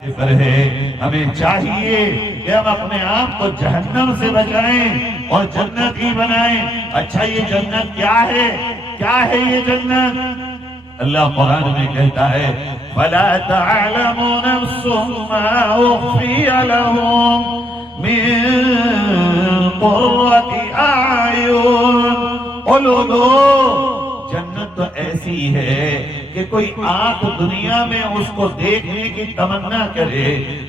پر ہے ہمیں چاہیے کہ ہم اپنے آپ کو جہنم سے بچائیں اور جنت ہی بنائیں۔ اچھا یہ جنت کیا ہے؟ کیا ہے یہ جنت؟ اللہ قرآن میں کہتا ہے، فَلَا تَعْلَمُ نَفْسٌ مَا أُخْفِيَ لَهُمْ مِن قُرَّةِ أَعْيُنٍ۔ قُلُوا دو جنت تو ایسی ہے کہ کوئی آنکھ دنیا میں اس کو دیکھنے کی تمنا کرے،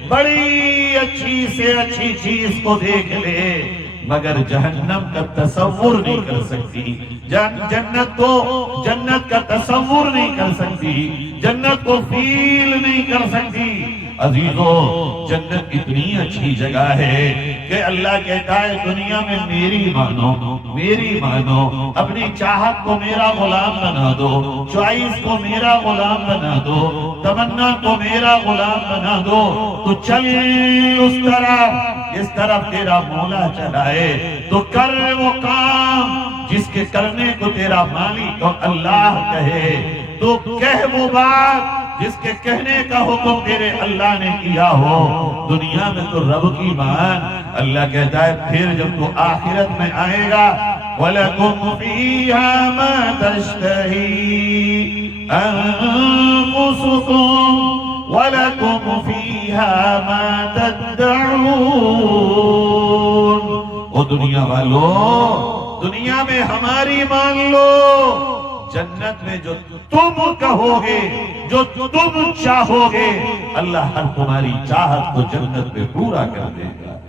بڑی اچھی سے اچھی چیز کو دیکھ لے۔ مگر جہنم کا تصور نہیں کر سکتی۔ جن جنت کو جنت کا تصور نہیں کر سکتی۔ جنت کو فیل نہیں کر سکتی۔ عزیزو، جنت اتنی اچھی جگہ ہے کہ اللہ کہتا ہے، دنیا میں میری مانو میری مانو۔ اپنی چاہت کو میرا غلام بنا دو۔ چوائس کو میرا غلام بنا دو۔ تمنا کو میرا غلام بنا دو۔ تو چل اس طرف اس طرف تیرا مولا چلائے تو کر وہ کام جس کے کرنے کو تیرا مالک اور اللہ کہے۔ تو کہہ وہ بات جس کے کہنے کا حکم تیرے اللہ نے کیا ہو۔ دنیا میں تو رب کی مان۔ اللہ کہتا ہے، پھر جب تو آخرت میں آئے گا۔ وَلَكُمْ فِيهَا مَا تَشْتَهِي أَنفُسُكُمْ وَلَكُمْ فِيهَا مَا تَدَّعُونَ۔ او دنیا والو، دنیا میں ہماری مان لو۔ جنت میں جو تم کہو گے جو تم چاہو گے اللہ ہر تمہاری چاہت کو جنت میں پورا کر دے گا۔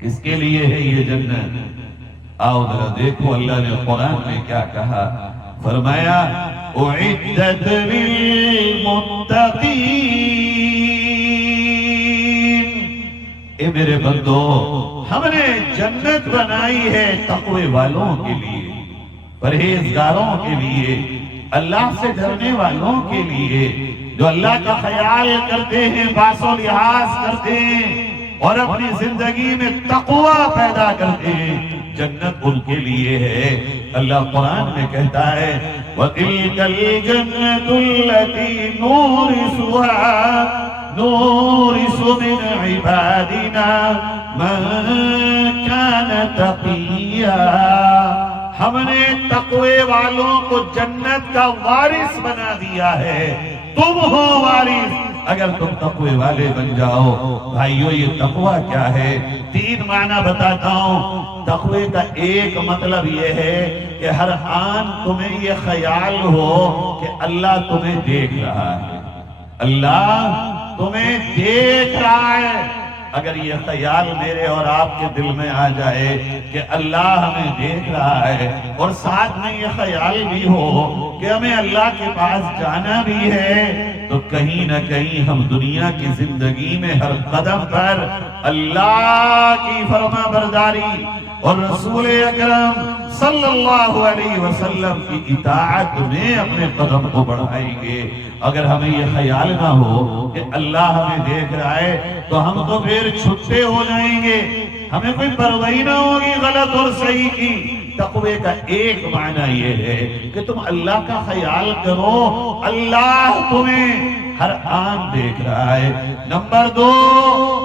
کس کے لیے ہے یہ جنت؟ آؤ ذرا دیکھو اللہ نے قرآن میں کیا کہا۔ فرمایا، اعدت للمتقین اے میرے بندو، ہم نے جنت بنائی ہے تقوی والوں کے لیے، پرہیزگاروں کے لیے، اللہ سے ڈرنے والوں کے لیے، جو اللہ کا خیال کرتے ہیں باس و لحاظ کرتے ہیں اور اپنی زندگی میں تقوی پیدا کرتے ہیں، جنت ان کے لیے ہے۔ اللہ قرآن میں کہتا ہے، وَتِلْكَ الْجَنَّةُ الَّتِي نُورِثُهَا نُورِثُ مِنْ عِبَادِنَا مَنْ كَانَ تَقِيًّا. ہم نے تقوی والوں کو جنت کا وارث بنا دیا ہے۔ تم ہو وارث۔ اگر تم تقوی والے بن جاؤ، بھائیو، یہ تقوی کیا ہے؟ تین معنی بتاتا ہوں۔ تقوی کا ایک مطلب یہ ہے کہ ہر آن تمہیں یہ خیال ہو کہ اللہ تمہیں دیکھ رہا ہے۔ اللہ تمہیں دیکھ رہا ہے۔ اگر یہ خیال میرے اور آپ کے دل میں آ جائے کہ اللہ ہمیں دیکھ رہا ہے اور ساتھ میں یہ خیال بھی ہو کہ ہمیں اللہ کے پاس جانا بھی ہے تو کہیں نہ کہیں ہم دنیا کی زندگی میں ہر قدم پر اللہ کی فرما برداری اور رسول اکرم صلی اللہ علیہ وسلم کی اطاعت میں اپنے قدم کو بڑھائیں گے۔ اگر ہمیں یہ خیال نہ ہو کہ اللہ ہمیں دیکھ رہا ہے تو ہم تو پھر چھٹے ہو جائیں گے۔ ہمیں کوئی پرواہی نہ ہوگی غلط اور صحیح کی۔ تقوی کا ایک معنی یہ ہے کہ تم اللہ کا خیال کرو، اللہ تمہیں ہر آن دیکھ رہا ہے۔ نمبر دو،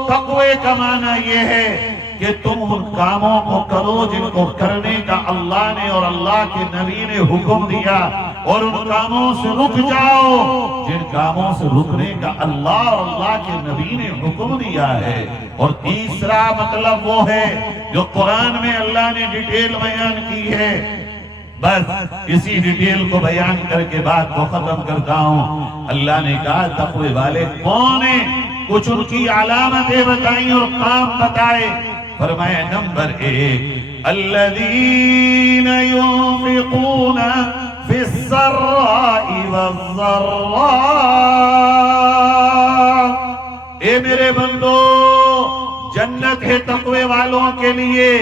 تقوی کا معنی یہ ہے کہ تم ان کاموں کو کرو جن کو کرنے کا اللہ نے اور اللہ کے نبی نے حکم دیا۔ اور ان کاموں سے رک جاؤ جن کاموں سے رکنے کا اللہ اور اللہ کے نبی نے حکم دیا ہے۔ اور تیسرا مطلب وہ ہے جو قرآن میں اللہ نے ڈیٹیل بیان کی ہے، بس اسی ڈیٹیل کو بیان کر کے بات کو ختم کرتا ہوں۔ اللہ نے کہا، تقوی والے کون ہیں؟ کچھ ان کی علامتیں بتائیں اور کام بتائے۔ فرمایا، نمبر ایک، الذین ينفقون في السراء والضراء۔ اے میرے بندو جنت ہے تقوی والوں کے لیے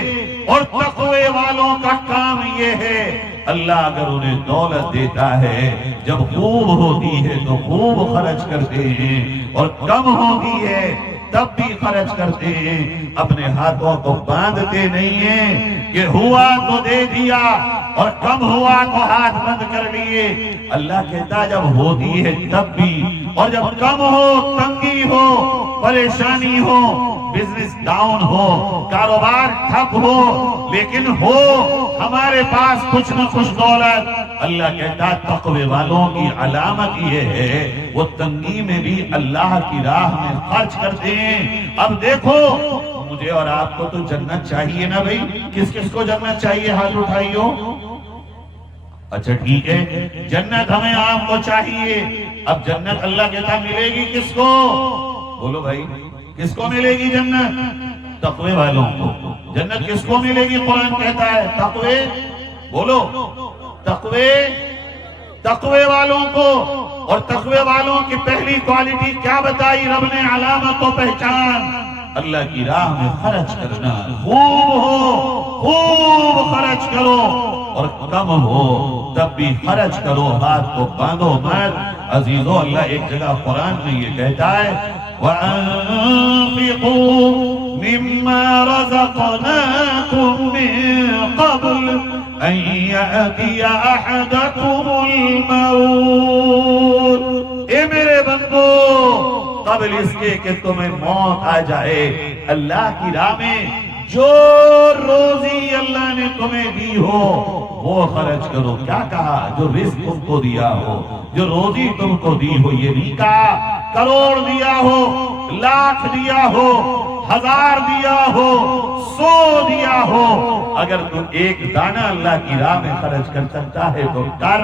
اور تقوی والوں کا کام یہ ہے۔ اللہ اگر انہیں دولت دیتا ہے، جب خوب ہوتی ہے تو خوب خرچ کرتے ہیں اور کم ہوتی ہے تب بھی خرچ کرتے ہیں۔ اپنے ہاتھوں کو باندھتے نہیں ہیں کہ ہوا تو دے دیا اور کم ہوا تو ہاتھ بند کر لیے۔ اللہ کہتا جب ہوتی ہے تب بھی اور جب کم ہو، تنگی ہو، پریشانی ہو بزنس ڈاؤن ہو، کاروبار ٹھپ ہو، لیکن ہو، ہمارے پاس کچھ نہ کچھ دولت۔ اللہ کہتا تقوی والوں کی علامت یہ ہے، وہ تنگی میں بھی اللہ کی راہ میں خرچ کرتے ہیں اب دیکھو، مجھے اور آپ کو تو جنت چاہیے نا بھائی؟ کس کس کو جنت چاہیے ہاتھ اٹھائیو؟ اچھا ٹھیک ہے، جنت ہمیں آپ کو چاہیے۔ اب جنت اللہ کہتا ملے گی کس کو؟ بولو بھائی۔ کس کو ملے گی جنت؟ تقوی والوں کو۔ جنت کس کو ملے گی؟ قرآن کہتا ہے، تقوی۔ بولو۔ تقوی۔ تقوی والوں کو۔ اور تقوی والوں کی پہلی کوالٹی کیا بتائی؟ رب نے علامت و پہچان۔ اللہ کی راہ میں خرچ کرنا۔ خوب ہو۔ خوب خرچ کرو۔ اور کم ہو۔ تب بھی خرچ کرو۔ ہاتھ کو باندھو مت۔ عزیزو، اللہ ایک جگہ قرآن میں یہ کہتا ہے وَأَنفِقُوا مِمَّا رَزَقْنَاكُم مِّن قَبْلِ أَن يَأْتِيَ أَحَدَكُمُ الْمَوْتُ. اے میرے بندو، قبل اس کے کہ تمہیں موت آ جائے، اللہ کی راہ میں جو روزی اللہ نے تمہیں دی ہو، وہ خرچ کرو۔ کیا کہا؟ جو رزق تم کو دیا ہو، جو روزی تم کو دی ہو، یہ نہیں کہا کروڑ دیا ہو، لاکھ دیا ہو، ہزار دیا ہو، سو دیا ہو۔ اگر تم ایک دانہ اللہ کی راہ میں خرچ کر سکتا ہے تو کر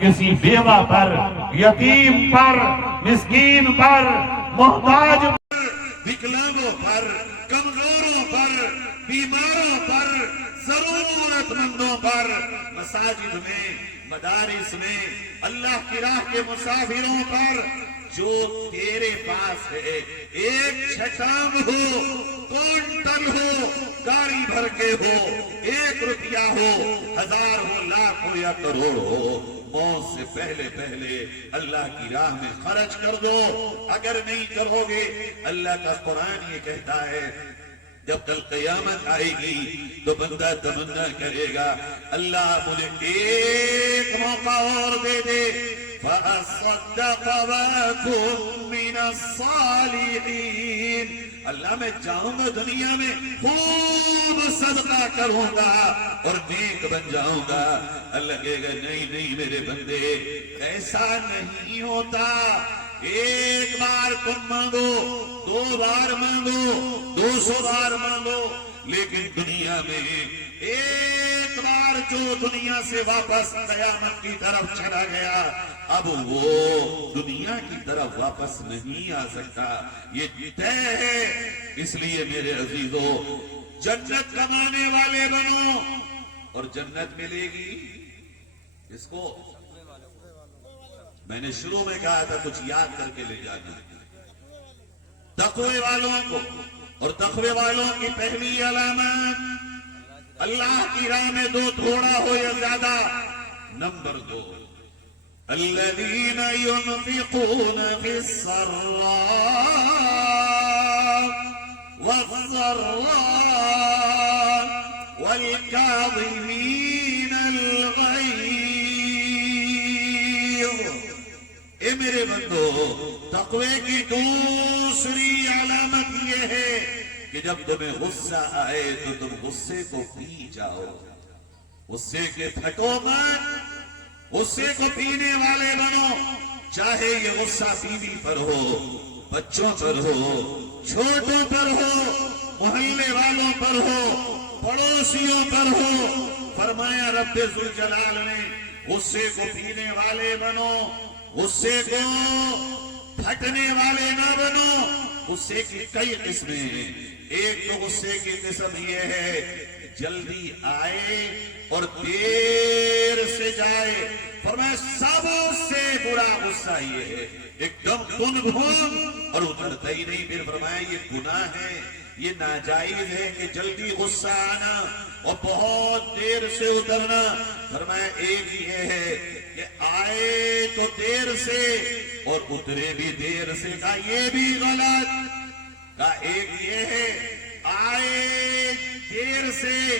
کسی بیوہ پر، یتیم پر، مسکین پر، محتاج پر وکلانگوں پر، کمزوروں پر، بیماروں پر ضرورت مندوں پر، مساجد میں مدارس میں اللہ کی راہ کے مسافروں پر جو تیرے پاس ہے، ایک چھٹام ہو کونٹل ہو، گاڑی بھر کے ہو، ایک روپیہ ہو، ہزار ہو لاکھ ہو یا کروڑ ہو، موت سے پہلے پہلے اللہ کی راہ میں خرچ کر دو۔ اگر نہیں کرو گے، اللہ کا قرآن یہ کہتا ہے جب کل قیامت آئے گی تو بندہ تمنا کرے گا، اللہ مجھے ایک موقع اور دے دے۔ فَأَصَّدَّقَ الصَّالِحِينَ۔ اللہ میں جاؤں گا دنیا میں، خوب صدقہ کروں گا اور نیک بن جاؤں گا۔ اللہ کہے گا، نہیں نہیں میرے بندے، ایسا نہیں ہوتا۔ ایک بار تم مانگو، دو بار مانگو، دو سو بار مانگو، لیکن دنیا میں ایک بار جو دنیا سے واپس قیامت کی طرف چلا گیا، اب وہ دنیا کی طرف واپس نہیں آ سکتا۔ یہ طے ہے۔ اس لیے میرے عزیزو، جنت کمانے والے بنو اور جنت ملے گی۔ اس کو میں نے شروع میں کہا تھا کچھ یاد کر کے لے جانا۔ تقوی والوں کو اور تقوی والوں کی پہلی علامت، اللہ کی راہ میں دو تھوڑا ہو یا زیادہ، نمبر دو۔ الذين ينفقون في السراء والضراء والكاظمين اے میرے بندو، تقوی کی دوسری علامت یہ ہے کہ جب تمہیں غصہ آئے تو تم غصے کو پی جاؤ۔ غصے کے پھٹو مت، غصے کو پینے والے بنو۔ چاہے یہ غصہ بیوی پر ہو، بچوں پر ہو، چھوٹوں پر ہو، محلے والوں پر ہو، پڑوسیوں پر ہو۔ فرمایا رب ذوالجلال نے، غصے کو پینے والے بنو۔ غصے کو پھٹنے والے نہ بنو، غصے کی کئی قسمیں ہیں۔ ایک تو غصے کی قسم یہ ہے جلدی آئے اور دیر سے جائے۔ فرمایا سب سے برا غصہ یہ ہے۔ ایک دم گن گھوم اور اترتا ہی نہیں۔ پھر فرمایا، یہ گناہ ہے، یہ ناجائز ہے کہ جلدی غصہ آنا اور بہت دیر سے اترنا۔ فرمایا، ایک یہ ہے کہ آئے تو دیر سے اور اترے بھی دیر سے۔ کا یہ بھی غلط کا ایک یہ ہے، آئے دیر سے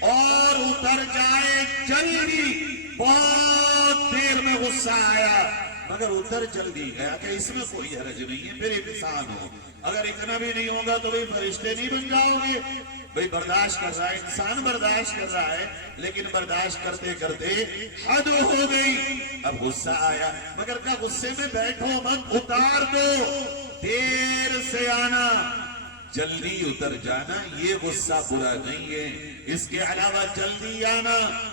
اور اتر جائے جلدی۔ بہت دیر میں غصہ آیا۔ مگر اتر جلدی گیا کہ اس میں کوئی حرج نہیں ہے، پھر انسان ہو۔ اگر اتنا بھی نہیں ہوگا تو بھی فرشتے نہیں بن جاؤ گے۔ بھئی برداشت کر رہا ہے، انسان برداشت کر رہا ہے، لیکن برداشت کرتے کرتے حد ہو گئی۔ اب غصہ آیا۔ مگر کیا غصے میں بیٹھو مت، اتار دو۔ دیر سے آنا۔ جلدی اتر جانا، یہ غصہ برا نہیں ہے۔ اس کے علاوہ جلدی آنا۔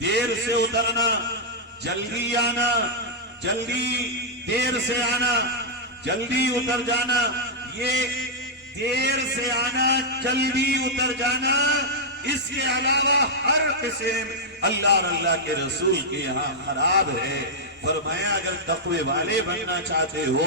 دیر سے اترنا۔ جلدی آنا۔ جلدی دیر سے آنا، جلدی اتر جانا، یہ دیر سے آنا، جلدی اتر جانا۔ اس کے علاوہ ہر قسم اللہ اور اللہ کے رسول کے یہاں خراب ہے۔ فرمایا، اگر تقوی والے بننا چاہتے ہو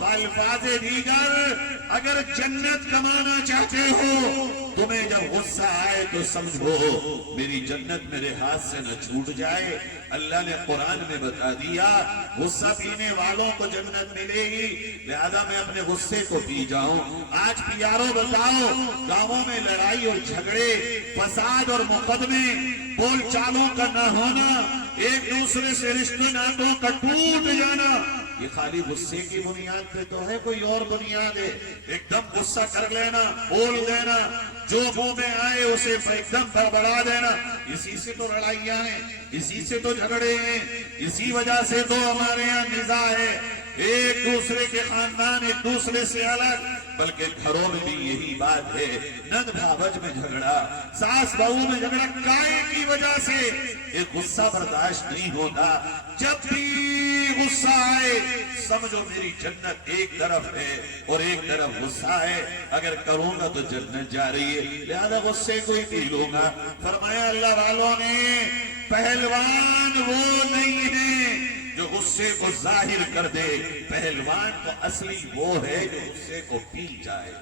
تو الفاظ دیگر اگر جنت کمانا چاہتے ہو، تمہیں جب غصہ آئے تو سمجھو، میری جنت میرے ہاتھ سے نہ چھوٹ جائے۔ اللہ نے قرآن میں بتا دیا، غصہ پینے والوں کو جنت ملے گی، لہذا میں اپنے غصے کو پی جاؤں۔ آج پیارو بتاؤ، گاؤں میں لڑائی اور جھگڑے، فساد اور مقدمے، بول چالوں کا نہ ہونا ایک دوسرے سے رشتے ناتوں کا ٹوٹ جانا۔ یہ خالی غصے کی بنیاد پہ تو ہے، کوئی اور بنیاد ہے۔ ایک دم غصہ کر لینا، بول دینا۔ جو منہ میں آئے، اسے ایک دم بڑبڑا دینا۔ اسی سے تو لڑائیاں ہیں، اسی سے تو جھگڑے ہیں۔ اسی وجہ سے تو ہمارے یہاں نزا ہے۔ ایک دوسرے کے خاندان، ایک دوسرے سے الگ، بلکہ گھروں میں بھی یہی بات ہے، نند بھاوج میں جھگڑا، ساس بہو میں جھگڑا کائے کی وجہ سے یہ غصہ برداشت نہیں ہوتا۔ جب بھی غصہ آئے، سمجھو میری جنت ایک طرف ہے اور ایک طرف غصہ ہے۔ اگر کروں گا تو جنت جا رہی ہے۔ لہذا غصے کو ہی پی لوں گا فرمایا اللہ والوں نے، پہلوان وہ نہیں ہے جو غصے کو ظاہر کر دے، پہلوان تو اصلی وہ ہے جو غصے کو پی جائے۔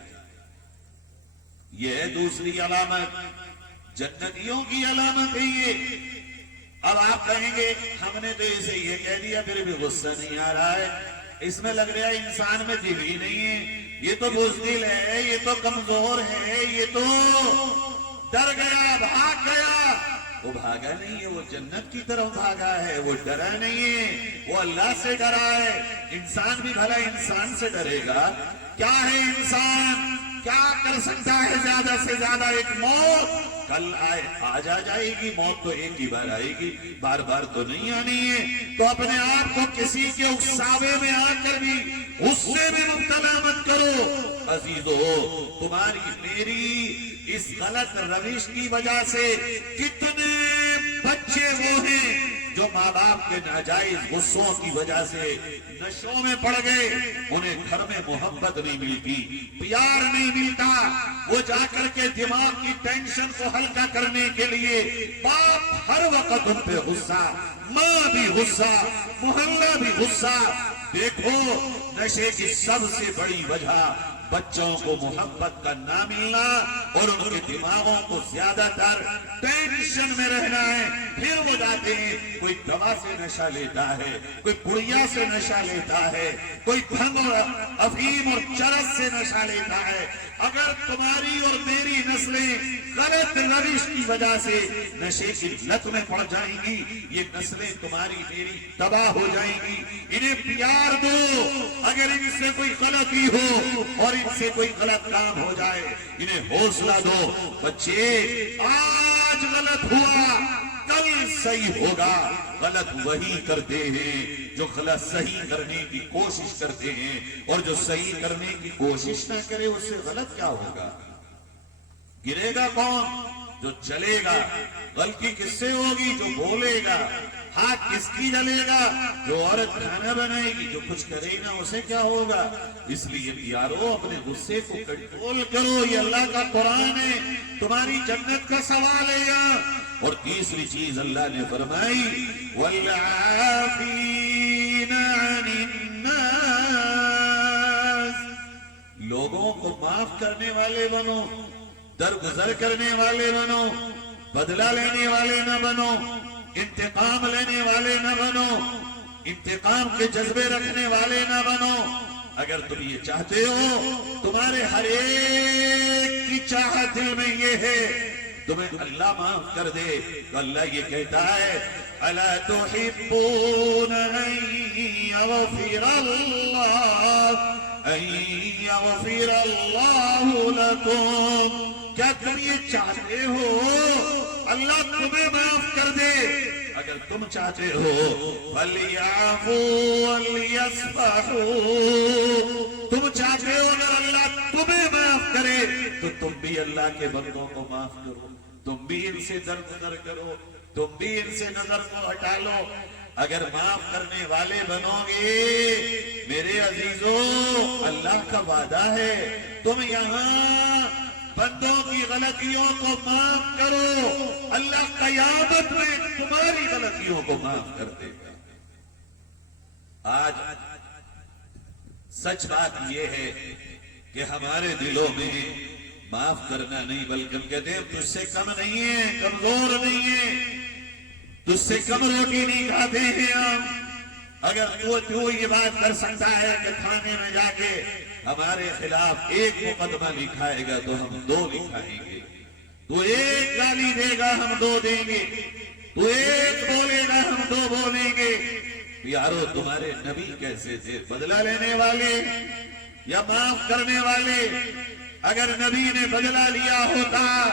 یہ ہے دوسری علامت۔ جنتیوں کی علامت ہے یہ۔ اب آپ کہیں گے، ہم نے تو اسے یہ کہہ دیا، پھر بھی غصہ نہیں آ رہا ہے۔ اس میں لگ رہا ہے انسان میں دل ہی نہیں ہے۔ یہ تو بزدل ہے، یہ تو کمزور ہے، یہ تو ڈر گیا، بھاگ گیا۔ وہ بھاگا نہیں ہے، وہ جنت کی طرف بھاگا ہے، وہ ڈرا نہیں ہے، وہ اللہ سے ڈرا ہے۔ انسان بھی بھلا انسان سے ڈرے گا۔ کیا ہے انسان؟ کیا کر سکتا ہے زیادہ سے زیادہ ایک موت؟ کل آئے، آج آ جائے گی، موت تو ایک ہی بار آئے گی۔ بار بار تو نہیں آنی ہے۔ تو اپنے آپ کو کسی کے اکساوے میں آ کر بھی غصے میں مبتلا مت کرو۔ عزیزو، تمہاری میری اس غلط روش کی وجہ سے کتنے بچے وہ ہیں جو ماں باپ کے ناجائز غصوں کی وجہ سے نشوں میں پڑ گئے، انہیں گھر میں محبت نہیں ملتی، پیار نہیں ملتا۔ وہ جا کر کے دماغ کی ٹینشن کو ہلکا کرنے کے لیے باپ ہر وقت ان پہ غصہ، ماں بھی غصہ، محلہ بھی غصہ۔ دیکھو، نشے کی سب سے بڑی وجہ بچوں کو محبت کا نہ ملنا اور ان کے دماغوں کو زیادہ تر ٹینشن میں رہنا ہے۔ پھر وہ جاتے ہیں، کوئی دوا سے نشہ لیتا ہے، کوئی پڑیا سے نشہ لیتا ہے، کوئی بھنگ اور افیم اور چرس سے نشہ لیتا ہے۔ اگر تمہاری اور میری نسلیں غلط روش کی وجہ سے نشے کی لت میں پڑ جائیں گی، یہ نسلیں تمہاری میری تباہ ہو جائیں گی۔ انہیں پیار دو۔ اگر ان سے کوئی غلطی ہو اور ان سے کوئی غلط کام ہو جائے، انہیں حوصلہ دو۔ بچے، آج غلط ہوا۔ کل صحیح ہوگا، غلط وہی کرتے ہیں جو غلط صحیح کرنے کی کوشش کرتے ہیں اور جو صحیح کرنے کی کوشش نہ کرے، اس سے غلط کیا ہوگا؟ گرے گا کون؟ جو چلے گا۔ غلطی کس سے ہوگی؟ جو بولے گا۔ ہاتھ کس کی جلے گا؟ جو عورت کھانا بنائے گی، جو کچھ کرے گا، اسے کیا ہوگا؟ اس لیے پیارو، اپنے غصے کو کنٹرول کرو۔ یہ اللہ کا قرآن ہے۔ تمہاری جنت کا سوال ہے یہاں اور تیسری چیز اللہ نے فرمائی، وَالْعَافِينَ عَنِ النَّاسِ۔ لوگوں کو معاف کرنے والے بنو، درگزر کرنے والے بنو، بدلہ لینے والے نہ بنو، انتقام لینے والے نہ بنو، انتقام کے جذبے رکھنے والے نہ بنو۔ اگر تم یہ چاہتے ہو، تمہارے ہر ایک کی چاہت دل میں یہ ہے۔ تمہیں اللہ معاف کر دے تو اللہ یہ کہتا ہے، الا تحبون ان یغفر اللہ؟ ان یغفر اللہ لکم. کیا تم یہ چاہتے ہو؟ اللہ تمہیں معاف کر دے. اگر تم چاہتے ہو وَلْيَعْفُوا وَلْيَصْفَحُوا. تم چاہتے ہو اگر اللہ تمہیں معاف کرے، تو تم بھی اللہ کے بندوں کو معاف کرو. تم بھی ان سے درگزر کرو، تم بھی ان سے نظر کو ہٹا لو۔ اگر معاف کرنے والے بنو گے، میرے عزیزوں اللہ کا وعدہ ہے، تم یہاں بندوں کی غلطیوں کو معاف کرو۔ اللہ قیامت میں تمہاری غلطیوں کو معاف کر دے گا۔ آج سچ بات یہ ہے کہ ہمارے دلوں میں معاف کرنا نہیں، بلکہ ہم کہتے ہیں، تجھ سے کم نہیں ہے، کمزور نہیں ہے۔ تجھ سے کم روٹی نہیں کھاتے ہیں ہم۔ اگر تو تو یہ بات کر سکتا ہے کہ تھانے میں جا کے ہمارے خلاف ایک مقدمہ لکھائے گا تو ہم دو لکھائیں گے۔ تو ایک گالی دے گا ہم دو دیں گے۔ تو ایک بولے گا ہم دو بولیں گے۔ یارو، تمہارے نبی کیسے تھے؟ بدلہ لینے والے یا معاف کرنے والے؟ اگر نبی نے بدلہ لیا ہوتا،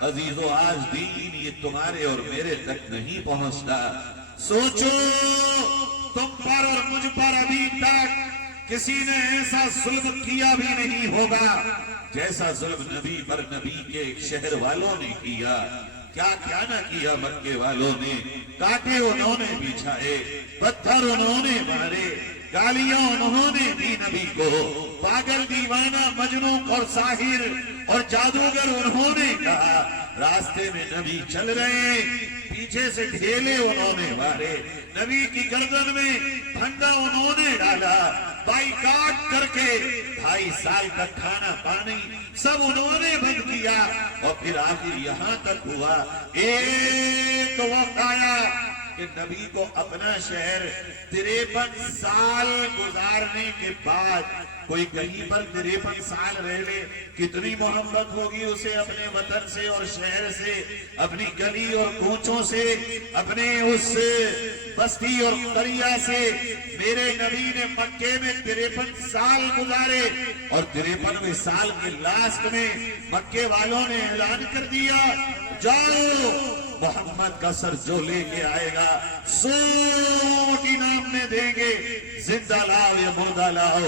عزیزو، آج دین یہ تمہارے اور میرے تک نہیں پہنچتا۔ سوچو، تم پر اور مجھ پر ابھی تک کسی نے ایسا ظلم کیا بھی نہیں ہوگا جیسا ظلم نبی پر نبی کے ایک شہر والوں نے کیا۔ کیا کیا نہ کیا مکے والوں نے؟ کاٹے انہوں نے بچھائے، پتھر انہوں نے مارے۔ گالیاں انہوں نے دی نبی کو۔ پاگل دیوانہ مجنوں اور ساحر اور جادوگر انہوں نے کہا، راستے میں نبی چل رہے ہیں، پیچھے سے ڈھیلے انہوں نے مارے۔ نبی کی گردن میں پھنڈا انہوں نے ڈالا۔ بائی کاٹ کر کے ڈھائی سال تک کھانا پانی سب انہوں نے بند کیا۔ اور پھر آخر یہاں تک ہوا۔ ایک وقت آیا کہ نبی کو اپنا شہر تریپن سال گزارنے کے بعد کوئی کہیں پر تریپن سال رہ لے، کتنی محبت ہوگی اسے اپنے وطن سے اور شہر سے، اپنی گلی اور کوچوں سے، اپنے اس بستی اور قریہ سے۔ میرے نبی نے مکے میں تریپن سال گزارے اور تریپنوے سال کے لاسٹ میں مکے والوں نے اعلان کر دیا، جاؤ محمد کا سر جو لے کے آئے گا سوٹ انعام میں دیں گے۔ زندہ لاؤ یا مردہ لاؤ،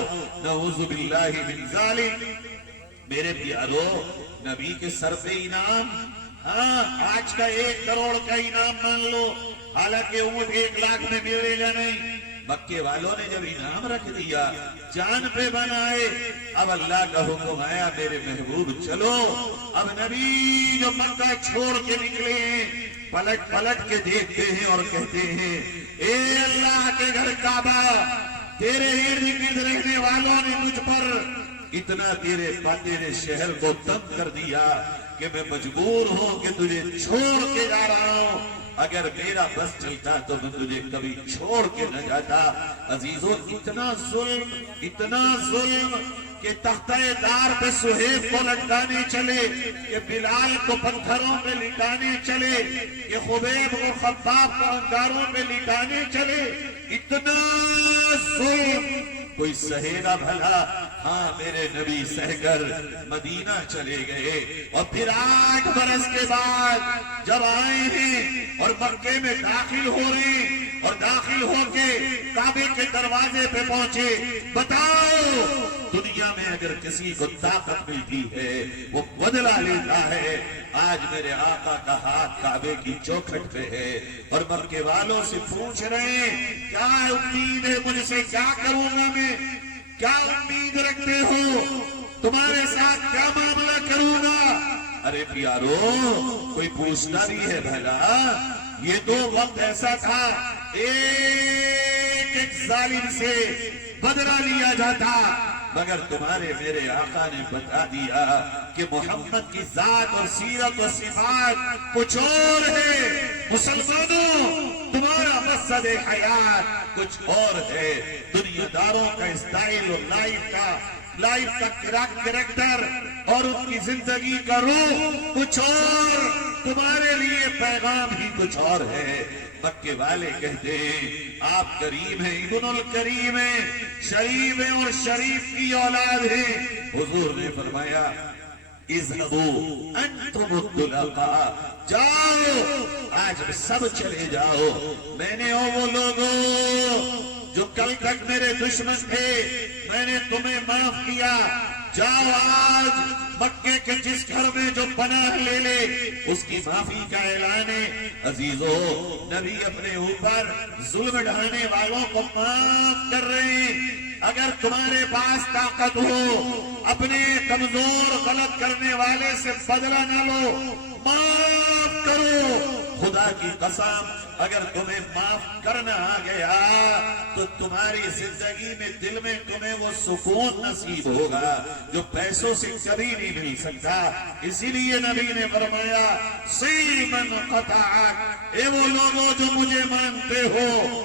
نعوذ باللہ من ظالم میرے پیارو، نبی کے سر پہ انعام۔ ہاں آج کا ایک کروڑ کا انعام مان لو۔ حالانکہ اونٹ ایک لاکھ میں ملے گا نہیں، مکے والوں نے جب انعام رکھ دیا جان پہ بنائے۔ اب اللہ کا حکم آیا میرے محبوب چلو۔ اب نبی جو مکہ چھوڑ کے نکلے ہیں، پلٹ پلٹ کے دیکھتے ہیں اور کہتے ہیں، اے اللہ کے گھر کعبہ، تیرے ارد گرد رہنے والوں نے مجھ پر اتنا تیرے تیرے شہر کو تنگ کر دیا کہ میں مجبور ہوں کہ تجھے چھوڑ کے جا رہا ہوں۔ اگر میرا بس چلتا تو میں تجھے کبھی چھوڑ کے نہ جاتا۔ عزیزوں، اتنا ظلم اتنا ظلم کہ تختہ دار پہ سہیب کو لٹکانے چلے، کہ بلال کو پتھروں پہ لٹانے چلے، کہ خبیب کو خباب کو انگاروں پہ لٹانے چلے۔ اتنا ظلم، کوئی سہے گا بھلا ہاں میرے نبی سہ کر مدینہ چلے گئے۔ اور پھر آٹھ برس کے بعد جب آئے ہیں اور مکے میں داخل ہو رہے ہیں اور داخل ہو کے کعبے کے دروازے پہ پہنچے، بتاؤ، دنیا میں اگر کسی کو طاقت ملتی ہے، وہ بدلا لیتا ہے۔ آج میرے آقا کا ہاتھ کعبے کی چوکھٹ پہ ہے اور مکے والوں سے پوچھ رہے ہیں، کیا امید ہے مجھ سے کیا کروں گا میں؟ کیا امید رکھتے ہو، تمہارے ساتھ کیا معاملہ کروں گا؟ ارے پیارو، کوئی پوچھتا بھی ہے بھلا۔ یہ تو وقت ایسا تھا، ایک ایک ظالم سے بدلہ لیا جاتا۔ مگر تمہارے میرے آقا نے بتا دیا کہ محمد کی ذات اور سیرت و صفات کچھ اور ہے۔ مسلمانوں، تمہارا مقصد حیات کچھ اور ہے۔ دنیا داروں کا اسٹائل اور لائف کا لائف کا کریکٹر اور ان کی زندگی کا روح کچھ اور۔ تمہارے لیے پیغام ہی کچھ اور ہے۔ مکے والے کہتے ہیں، آپ کریم ہیں، ابن الکریم ہیں، شریف ہیں اور شریف کی اولاد ہیں۔ حضور نے فرمایا انتم جاؤ، آج سب چلے جاؤ۔ میں نے او وہ لوگوں جو کل تک میرے دشمن تھے۔ میں نے تمہیں معاف کیا۔ جاؤ آج مکے کے جس گھر میں جو پناہ لے لے، اس کی معافی کا اعلان ہے۔ عزیزو، نبی اپنے اوپر ظلم ڈھانے والوں کو معاف کر رہے ہیں۔ اگر تمہارے پاس طاقت ہو، اپنے کمزور غلط کرنے والے سے بدلہ نہ لو۔ معاف کرو۔ خدا کی قسم، اگر تمہیں معاف کرنا آ گیا، تو تمہاری زندگی میں دل میں تمہیں وہ سکون نصیب ہوگا جو پیسوں سے کبھی نہیں مل سکتا۔ اسی لیے نبی نے فرمایا سی من قطع اے وہ لوگوں جو مجھے مانتے ہو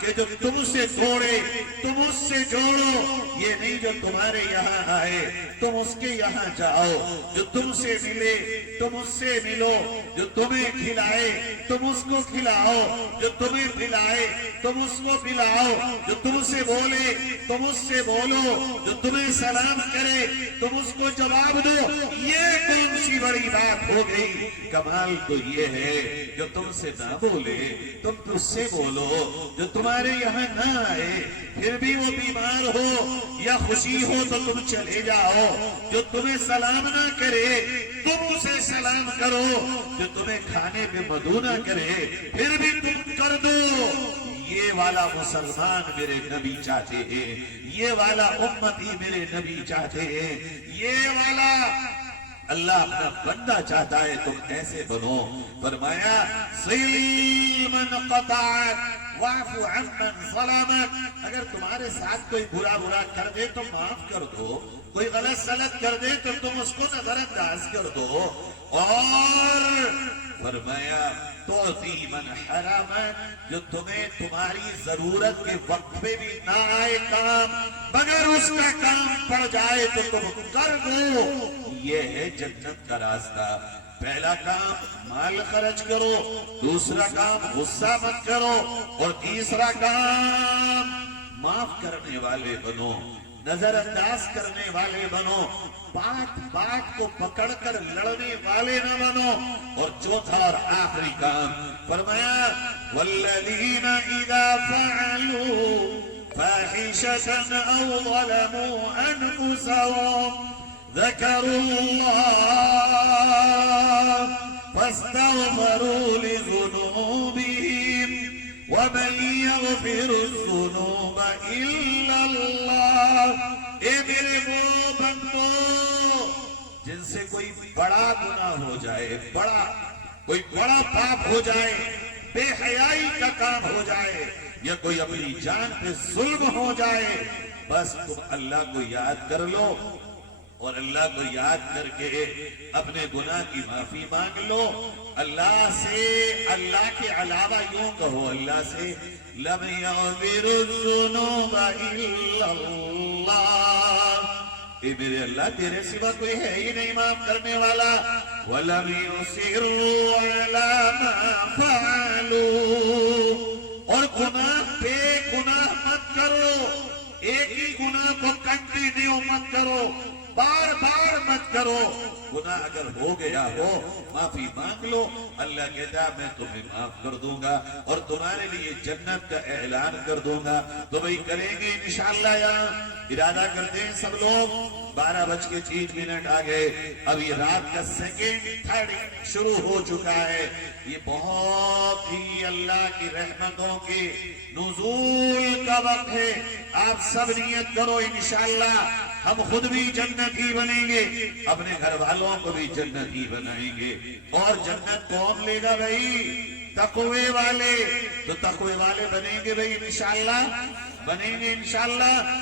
کہ جو تم سے توڑے، تم اس سے جوڑو، یہ نہیں جو تمہارے یہاں آئے، تم اس کے یہاں جاؤ، جو تم سے ملے، تم اس سے ملو، جو تمہیں کھلائے، تم اس کو کھلاؤ، جو تمہیں پلائے، تم اس کو پلاؤ، جو تم سے بولے، تم اس سے بولو، جو تمہیں سلام کرے، تم اس کو جواب دو، یہ کون سی بڑی بات ہو گئی؟ کمال تو یہ ہے، جو تم سے نہ بولے، تم اس سے بولو، جو تمہیں تمہارے یہاں نہ آئے، پھر بھی وہ بیمار ہو یا خوشی ہو تو تم چلے جاؤ۔ جو تمہیں سلام نہ کرے، تم اسے سلام کرو۔ جو تمہیں کھانے میں مدو نہ کرے، پھر بھی تم کر دو۔ یہ والا مسلمان میرے نبی چاہتے ہیں۔ یہ والا امتی میرے نبی چاہتے ہیں۔ یہ والا اللہ اپنا بندہ چاہتا ہے، تم ایسے بنو۔ فرمایا سیمن قطعت۔ واف عمن ظلمت اگر تمہارے ساتھ کوئی برا برا کر دے تو معاف کر دو۔ کوئی غلط سلط کر دے تو تم اس کو نظر انداز کر دو۔ اور فرمایا تو من حرام جو تمہیں تمہاری ضرورت کے وقت پہ بھی نہ آئے کام بغیر اس کا کام پڑ جائے تو تم کر دو۔ یہ ہے جنت کا راستہ۔ پہلا کام مال خرچ کرو، دوسرا کام غصہ مت کرو اور تیسرا کام معاف کرنے والے بنو، نظر انداز کرنے والے بنو، بات بات کو پکڑ کر لڑنے والے نہ بنو۔ اور چوتھا اور آخری کام فرمایا والذین اذا فعلوا فاحشة او ظلموا انفسهم ذكروا الله فاستغفروا لذنوبهم ومن يغفر الذنوب إلا الله اے میرے وہ بندو جن سے کوئی بڑا گناہ ہو جائے، بڑا، کوئی بڑا پاپ ہو جائے، بے حیائی کا کام ہو جائے، یا کوئی اپنی جان پہ ظلم ہو جائے، بس تم اللہ کو یاد کر لو۔ اور اللہ کو یاد کر کے اپنے گناہ کی معافی مانگ لو۔ اللہ سے اللہ کے علاوہ یوں کہو، اللہ سے، لم یغفر الذنوب الا اللہ۔ اے میرے اللہ، تیرے سوا کوئی ہے ہی نہیں معاف کرنے والا۔ وَلَمْ يُصِرُّوا عَلَى مَا فَعَلُوا۔ اور گناہ بے گناہ مت کرو۔ ایک ہی گناہ کو کنٹینیو مت کرو۔ بار بار مت کرو۔ گناہ اگر ہو گیا ہو، معافی مانگ لو۔ اللہ کہتا میں تمہیں معاف کر دوں گا اور تمہارے لیے جنت کا اعلان کر دوں گا۔ تو بھائی کریں گے انشاءاللہ یہاں ارادہ کرتے ہیں سب لوگ۔ بارہ بج کے تین منٹ آ گئے۔ اب یہ رات کا سیکنڈ تھرڈ شروع ہو چکا ہے۔ یہ بہت ہی اللہ کی رحمتوں کے نزول کا وقت ہے۔ آپ سب نیت کرو انشاءاللہ۔ ہم خود بھی جنتی بنیں گے، اپنے گھر والوں کو بھی جنتی بنائیں گے۔ اور جنت کون لے گا بھائی؟ تقوی والے۔ تو تقوی والے بنیں گے بھائی انشاءاللہ۔ بنیں گے انشاءاللہ۔